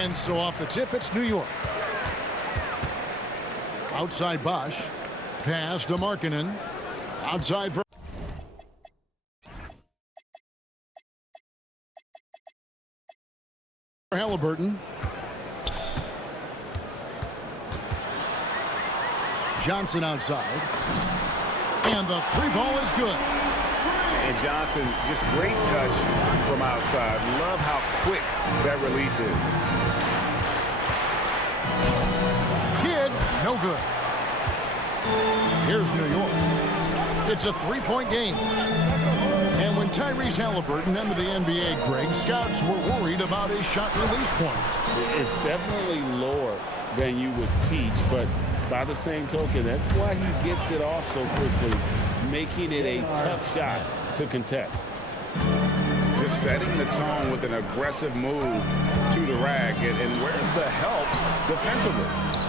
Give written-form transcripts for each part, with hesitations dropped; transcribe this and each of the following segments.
And so off the tip, it's New York. Outside Bosch. Pass to Markkanen. Outside for Halliburton. Johnson outside. And the three ball is good. And Johnson, just great touch from outside. Love how quick that release is. Kidd, no good. Here's New York. It's a three-point game. And when Tyrese Halliburton entered the NBA, Greg, scouts were worried about his shot release point. It's definitely lower than you would teach, but by the same token, that's why he gets it off so quickly, making it a tough shot to contest. Just setting the tone with an aggressive move to the rack, and where's the help defensively?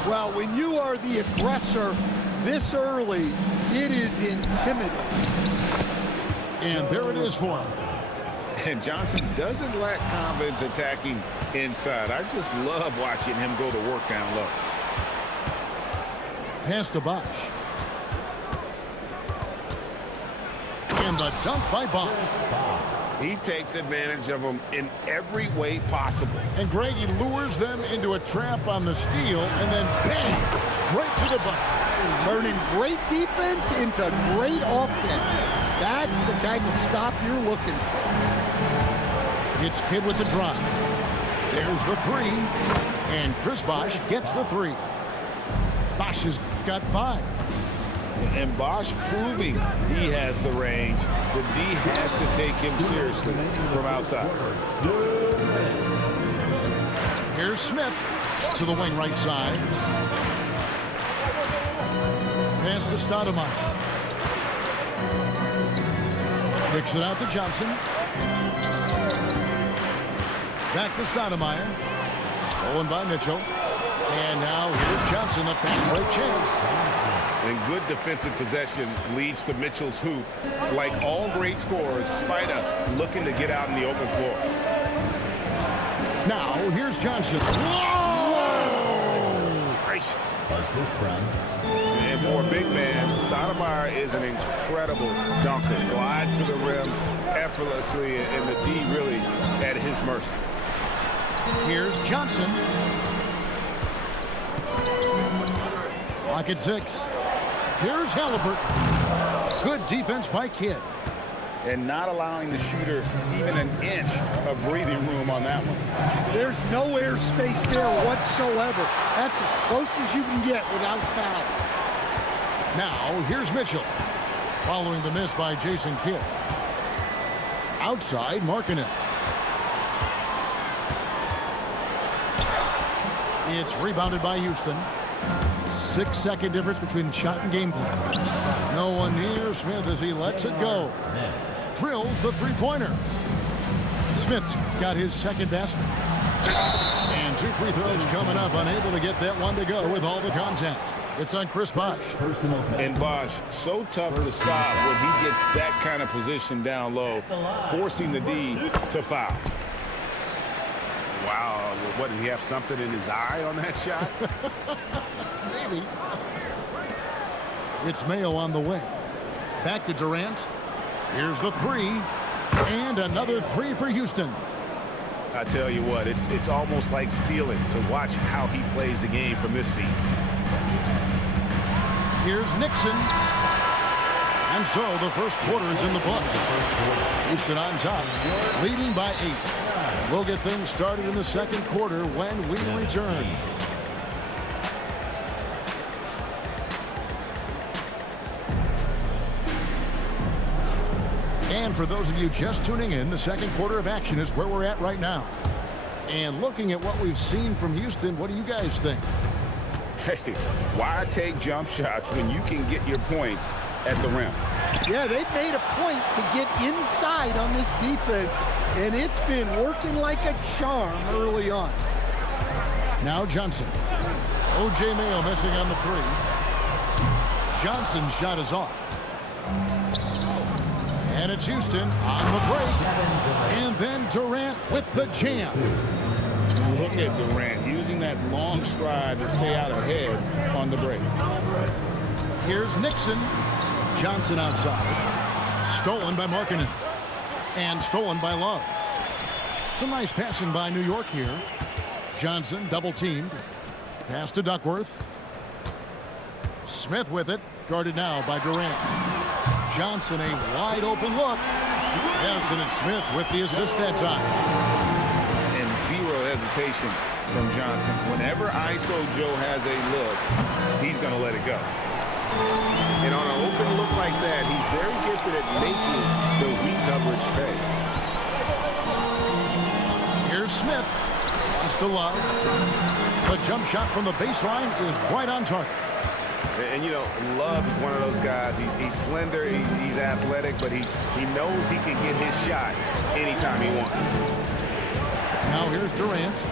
Well, when you are the aggressor this early, it is intimidating. And there it is for him. And Johnson doesn't lack confidence attacking inside. I just love watching him go to work down low. Pass to Bosch. And the dunk by Bosch. He takes advantage of them in every way possible. And Greg, he lures them into a trap on the steal, and then bang, right to the bucket. Turning great defense into great offense. That's the kind of stop you're looking for. It's Kidd with the drive. There's the three. And Chris Bosch gets the three. Bosch has got 5. And Bosch proving he has the range. The D has to take him seriously from outside. Here's Smith to the wing right side. Pass to Stoudemire. Kicks it out to Johnson. Back to Stoudemire. Stolen by Mitchell. And now here's Johnson, a fast break chance. And good defensive possession leads to Mitchell's hoop. Like all great scorers, Spida looking to get out in the open floor. Now here's Johnson. Whoa! Gracious. And for a big man, Stoudemire is an incredible dunker. Glides to the rim effortlessly, and the D really at his mercy. Here's Johnson. Clock at 6. Here's Halliburton. Good defense by Kidd. And not allowing the shooter even an inch of breathing room on that one. There's no air space there whatsoever. That's as close as you can get without foul. Now, here's Mitchell. Following the miss by Jason Kidd. Outside, Markkanen. It's rebounded by Houston. 6-second difference between the shot and game clock. No one near Smith as he lets it go. Drills the three-pointer. Smith's got his second basket. And 2 free throws coming up, unable to get that one to go with all the contact. It's on Chris Bosch. And Bosch, so tough to stop when he gets that kind of position down low, forcing the D to foul. Wow, what, did he have something in his eye on that shot? Maybe. It's Mayo on the way. Back to Durant. Here's the 3. And another 3 for Houston. I tell you what, it's almost like stealing to watch how he plays the game from this seat. Here's Nixon. And so the first quarter is in the books. Houston on top, leading by 8. We'll get things started in the second quarter when we return. And for those of you just tuning in, the second quarter of action is where we're at right now. And looking at what we've seen from Houston, what do you guys think? Hey, why take jump shots when you can get your points at the rim? Yeah, they've made a point to get inside on this defense, and it's been working like a charm early on. Now Johnson. O.J. Mayo missing on the 3. Johnson's shot is off. And it's Houston on the break. And then Durant with the jam. Look at Durant using that long stride to stay out ahead on the break. Here's Nixon. Johnson outside. Stolen by Markkanen. And stolen by Love. Some nice passing by New York here. Johnson double-teamed. Pass to Duckworth. Smith with it. Guarded now by Durant. Johnson, a wide-open look. Yes, and it's Smith with the assist that time. And zero hesitation from Johnson. Whenever ISO Joe has a look, he's going to let it go. And on an open look like that, he's very gifted at making the weak coverage pay. Here's Smith. Wants to Love. The jump shot from the baseline is right on target. And, you know, Love is one of those guys. He's slender, he's athletic, but he knows he can get his shot anytime he wants. Now here's Durant.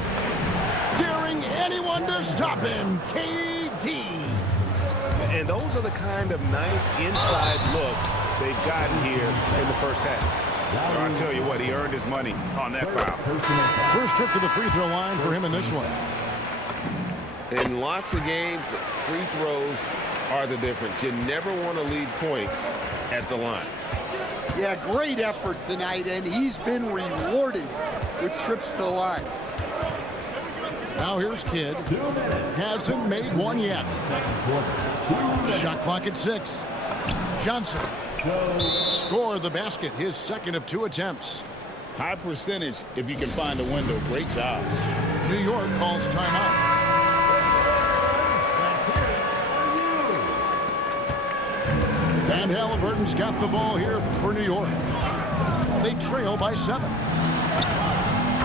Daring anyone to stop him. KD. And those are the kind of nice inside looks they've gotten here in the first half. I'll tell you what, he earned his money on that foul. First trip to the free throw line for him in this one. In lots of games, free throws are the difference. You never want to leave points at the line. Yeah, great effort tonight, and he's been rewarded with trips to the line. Now here's Kidd. Hasn't made one yet. Shot clock at 6. Johnson. Score the basket, his second of 2 attempts. High percentage if you can find a window. Great job. New York calls timeout. And Halliburton's got the ball here for New York. They trail by 7.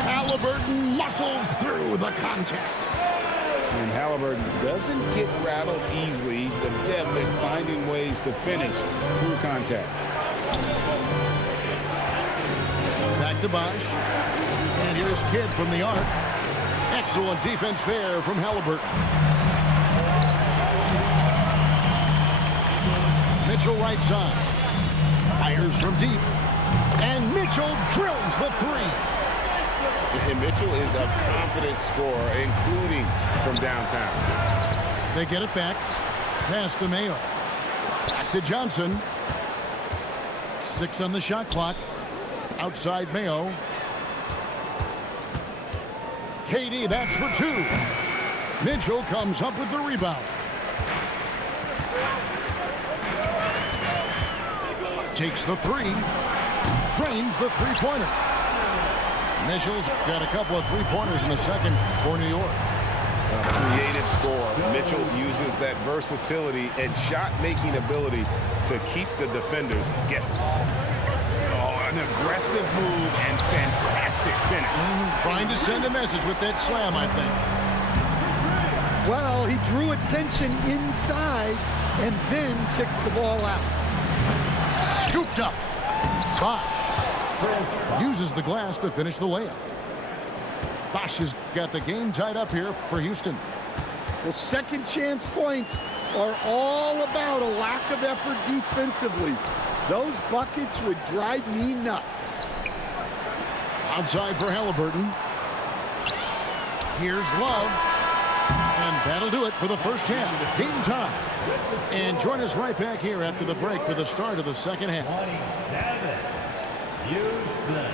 Halliburton muscles through the contact. And Halliburton doesn't get rattled easily. He's adept at finding ways to finish through contact. Back to Bosch. And here's Kidd from the arc. Excellent defense there from Halliburton. Mitchell right side. Fires from deep. And Mitchell drills the 3. And Mitchell is a confident scorer, including from downtown. They get it back. Pass to Mayo. Back to Johnson. 6 on the shot clock. Outside Mayo. KD, that's for 2. Mitchell comes up with the rebound. Takes the 3. Drains the three-pointer. Mitchell's got a couple of three-pointers in the second for New York. A creative score. Mitchell uses that versatility and shot-making ability to keep the defenders guessing. Oh, an aggressive move and fantastic finish. Trying to send a message with that slam, I think. Well, he drew attention inside and then kicks the ball out. Scooped up. Bosch uses the glass to finish the layup. Bosch has got the game tied up here for Houston. The second chance points are all about a lack of effort defensively. Those buckets would drive me nuts. Outside for Halliburton. Here's Love. And that'll do it for the first half. Game time. And join us right back here after the break for the start of the second half. 27. Houston.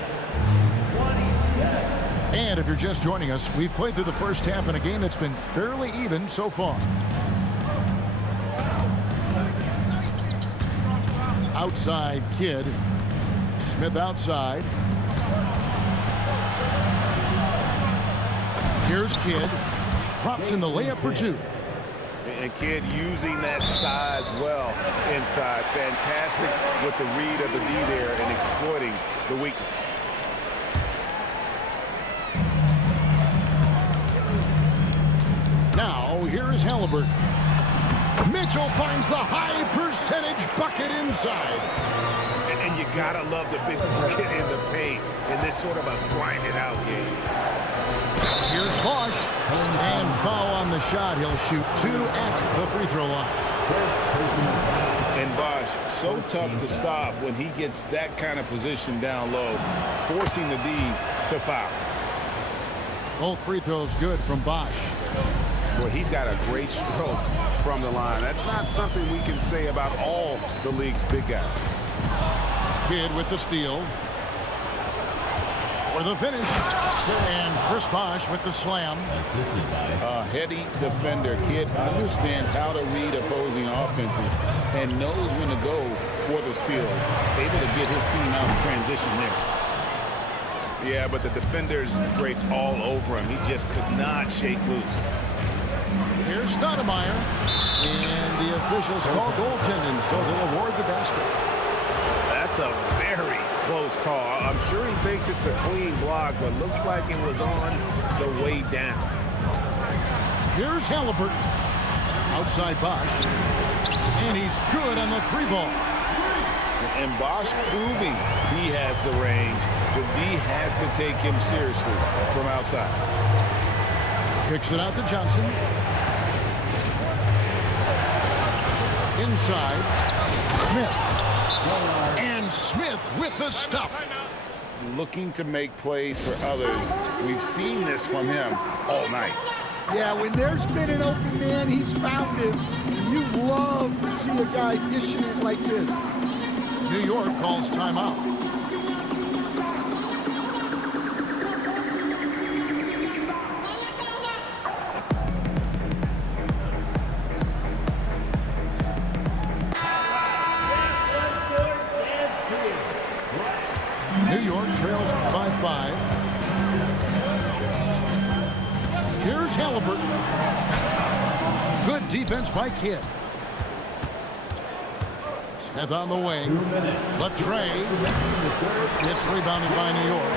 27. And if you're just joining us, we've played through the first half in a game that's been fairly even so far. Outside Kidd. Smith outside. Here's Kidd. Drops in the layup for 2. And Kidd using that size well inside. Fantastic with the read of the D there and exploiting the weakness. Now, here is Halliburton. Mitchell finds the high percentage bucket inside. And you gotta love the big bucket in the paint in this sort of a grind-it-out game. Here's Bosch. And foul on the shot. He'll shoot 2 at the free throw line. And Bosch, so tough to stop when he gets that kind of position down low, forcing the D to foul. Both free throws good from Bosch. Boy, he's got a great stroke from the line. That's not something we can say about all the league's big guys. Kidd with the steal. For the finish. And Chris Bosch with the slam. Assisted by A heady defender. Kidd understands how to read opposing offenses and knows when to go for the steal. Able to get his team out in transition there. Yeah, but the defenders draped all over him. He just could not shake loose. Here's Stoudemire. And the officials call goaltending, so they'll award the basket. That's a very close call. I'm sure he thinks it's a clean block, but looks like it was on the way down. Here's Halliburton. Outside Bosch. And he's good on the three ball. And Bosch proving he has the range. The D has to take him seriously from outside. Kicks it out to Johnson. Inside. Smith. And Smith with the stuff. Looking to make plays for others. We've seen this from him all night. Yeah, when there's been an open man, he's found him. You love to see a guy dishing it like this. New York calls timeout. New York trails by 5. Here's Halliburton. Good defense by Kidd. Smith on the wing. Latre. It's rebounded by New York.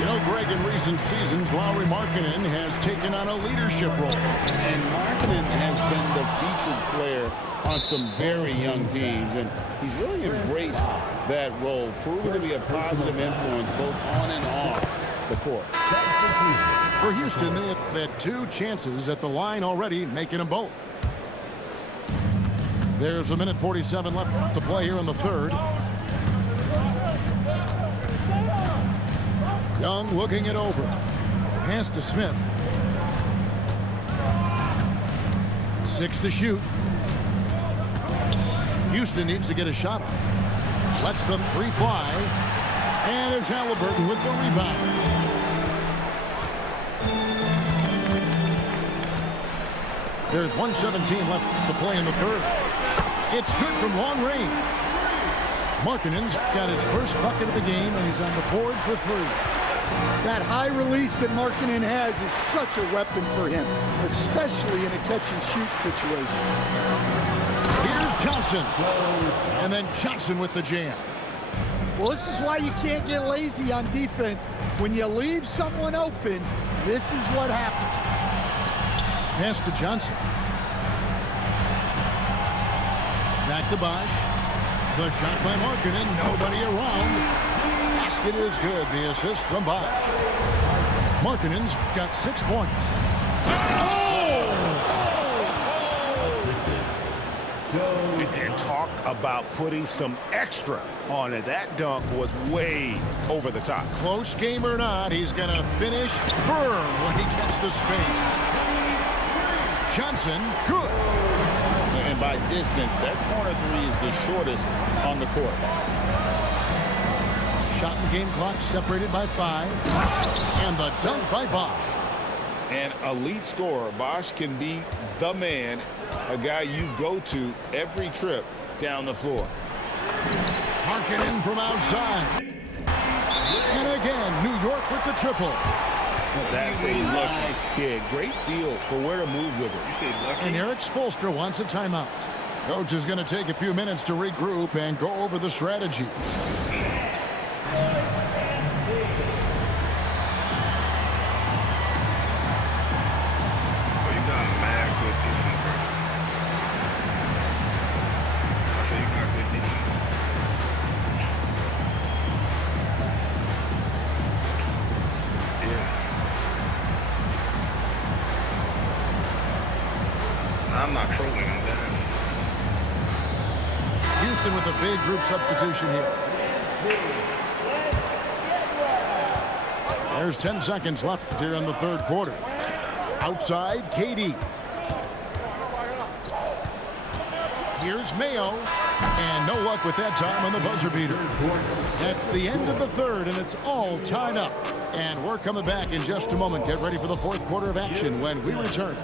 You know, Greg, in recent seasons, Lauri Markkanen has taken on a leadership role. And Markkanen has been the featured player on some very young teams, and he's really embraced that role, proving to be a positive influence both on and off the court. For Houston, they had 2 chances at the line already, making them both. There's a minute 47 left to play here in the third. Young looking it over. Pass to Smith. 6 to shoot. Houston needs to get a shot off. Lets the 3 fly. And it's Halliburton with the rebound. There's 1:17 left to play in the third. It's good from long range. Markkanen's got his first bucket of the game, and he's on the board for 3. That high release that Markkanen has is such a weapon for him, especially in a catch-and-shoot situation. Here's Johnson. And then Johnson with the jam. Well, this is why you can't get lazy on defense. When you leave someone open, this is what happens. Pass to Johnson. Back to Bosch. The shot by Markkanen. Nobody around. Basket is good. The assist from Bosch. Markkanen's got 6 points. And talk about putting some extra on it. That dunk was way over the top. Close game or not, he's going to finish firm when he gets the space. Johnson, good. And by distance, that corner 3 is the shortest on the court. Shot and game clock separated by 5. And the dunk by Bosch. An elite scorer, Bosch can be the man, a guy you go to every trip down the floor. Markkanen from outside. And again, New York with the triple. That's a nice kick. Great feel for where to move with it. And Eric Spoelstra wants a timeout. Coach is going to take a few minutes to regroup and go over the strategy. I'm not trolling on that. Houston with a big group substitution here. There's 10 seconds left here in the third quarter. Outside, KD. Here's Mayo. And no luck with that time on the buzzer beater. That's the end of the third, and it's all tied up. And we're coming back in just a moment. Get ready for the fourth quarter of action when we return.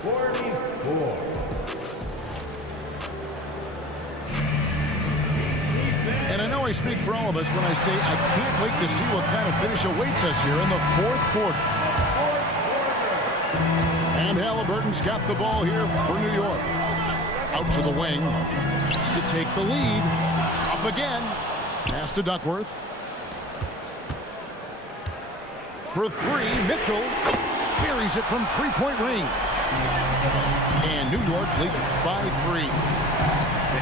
44. And I know I speak for all of us when I say I can't wait to see what kind of finish awaits us here in the fourth quarter. And Halliburton's got the ball here for New York. Out to the wing to take the lead. Up again. Pass to Duckworth. For three, Mitchell buries it from three-point range. And New York leads by 3.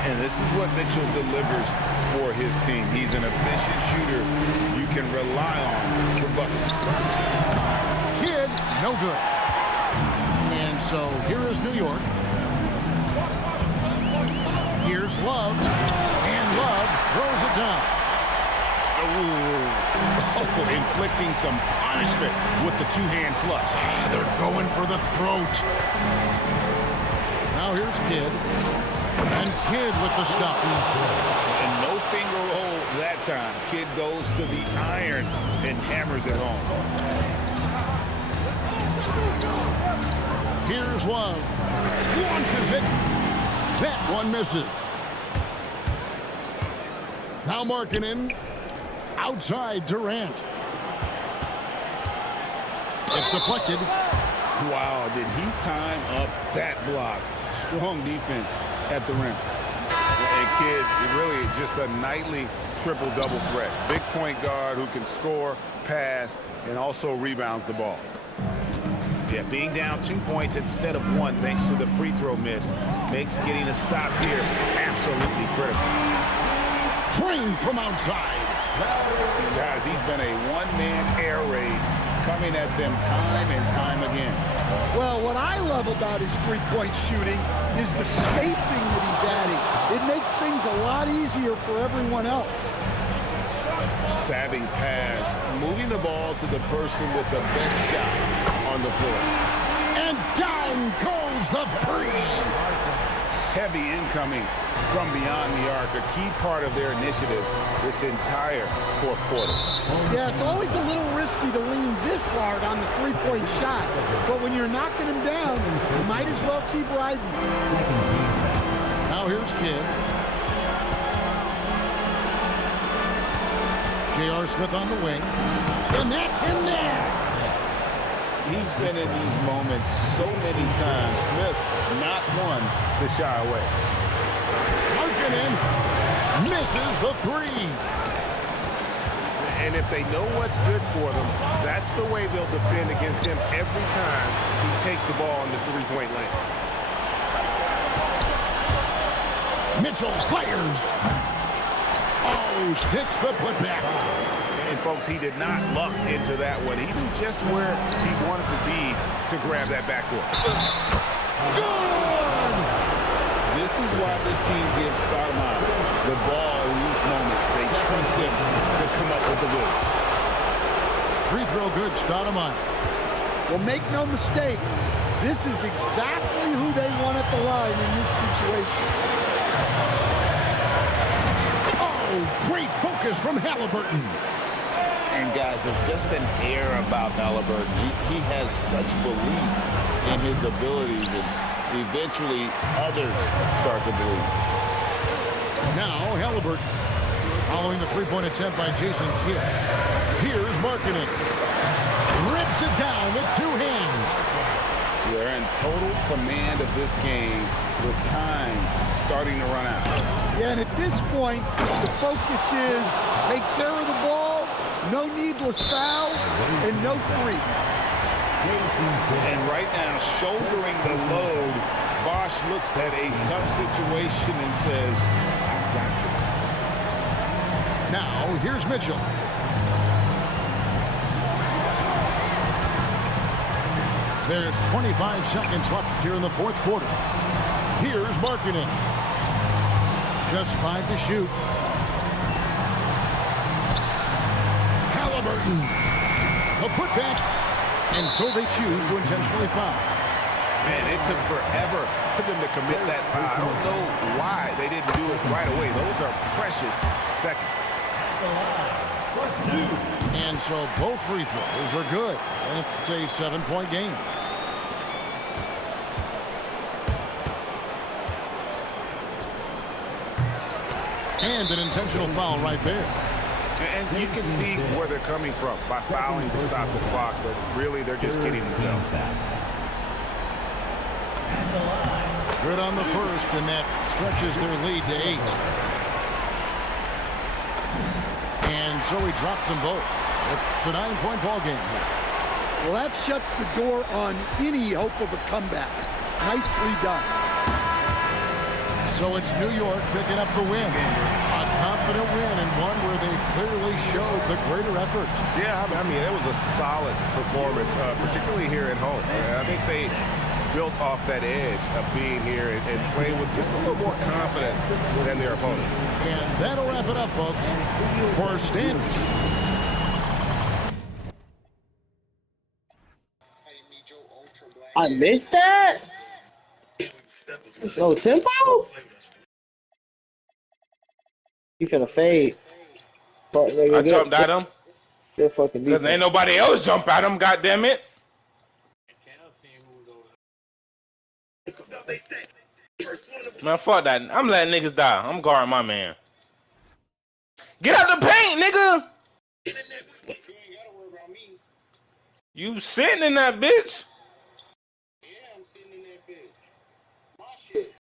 And this is what Mitchell delivers for his team. He's an efficient shooter you can rely on for buckets. Kid, no good. And so here is New York. Here's Love. And Love throws it down. Oh, inflicting some punishment with the two-hand flush. They're going for the throat. Now here's Kidd. And Kidd with the stop. And no finger roll that time. Kid goes to the iron and hammers it home. Here's Love. Launches it. That one misses. Now Markkanen. Outside Durant. It's deflected. Wow, did he time up that block? Strong defense at the rim. And Kid, really just a nightly triple-double threat. Big point guard who can score, pass, and also rebounds the ball. Yeah, being down 2 points instead of 1 thanks to the free throw miss makes getting a stop here absolutely critical. Trained from outside. Guys, he's been a one-man air raid coming at them time and time again. Well, what I love about his three-point shooting is the spacing that he's adding. It makes things a lot easier for everyone else. Savvy pass, moving the ball to the person with the best shot on the floor. And down goes the three. Heavy incoming from beyond the arc, a key part of their initiative this entire fourth quarter. Yeah, it's always a little risky to lean this hard on the three-point shot, but when you're knocking him down, you might as well keep riding. Now here's Kidd. J.R. Smith on the wing. And that's him there. He's been in these moments so many times. Smith, not one to shy away. Markkanen misses the three. And if they know what's good for them, that's the way they'll defend against him every time he takes the ball in the three-point lane. Mitchell fires. Oh, sticks the putback. And, folks, he did not luck into that one. He knew just where he wanted to be to grab that backboard. Good! This is why this team gives Stoudemire the ball in these moments. They trust him to come up with the goods. Free throw good, Stoudemire. Well, make no mistake, this is exactly who they want at the line in this situation. Oh, great focus from Halliburton. And guys, there's just an air about Halliburton. He has such belief in his abilities, and eventually others start to believe. Now Halliburton, following the three-point attempt by Jason Kidd. Here's Markkanen. Rips it down with two hands. They're in total command of this game with time starting to run out. Yeah, and at this point, the focus is take care of the ball, no needless fouls, and no threes. And right now, shouldering the load, Bosch looks at a tough situation and says, I've got this. Now here's Mitchell. There's 25 seconds left here in the fourth quarter. Here's Markkanen. Just 5 to shoot. Halliburton. A putback. And so they choose to intentionally foul. Man, it took forever for them to commit that foul. I don't know why they didn't do it right away. Those are precious seconds. And so both free throws are good. And it's a 7-point game. And an intentional foul right there. And you can see where they're coming from by fouling to stop the clock, but really they're just kidding themselves. Good on the first, and that stretches their lead to 8. And so he drops them both. It's a 9-point ball game here. Well, that shuts the door on any hope of a comeback. Nicely done. So it's New York picking up the win. A confident win, and one where they clearly showed the greater effort. Yeah, I mean, it was a solid performance, particularly here at home. I think they built off that edge of being here and playing with just a little more confidence than their opponent. And that'll wrap it up, folks, for Stanton. I missed that? No tempo? You finna fade. Fuck, nigga, I jumped at him. Good fucking defense. Because ain't nobody else jump at him, goddammit. Man, fuck that. I'm letting niggas die. I'm guarding my man. Get out the paint, nigga! You sitting in that bitch?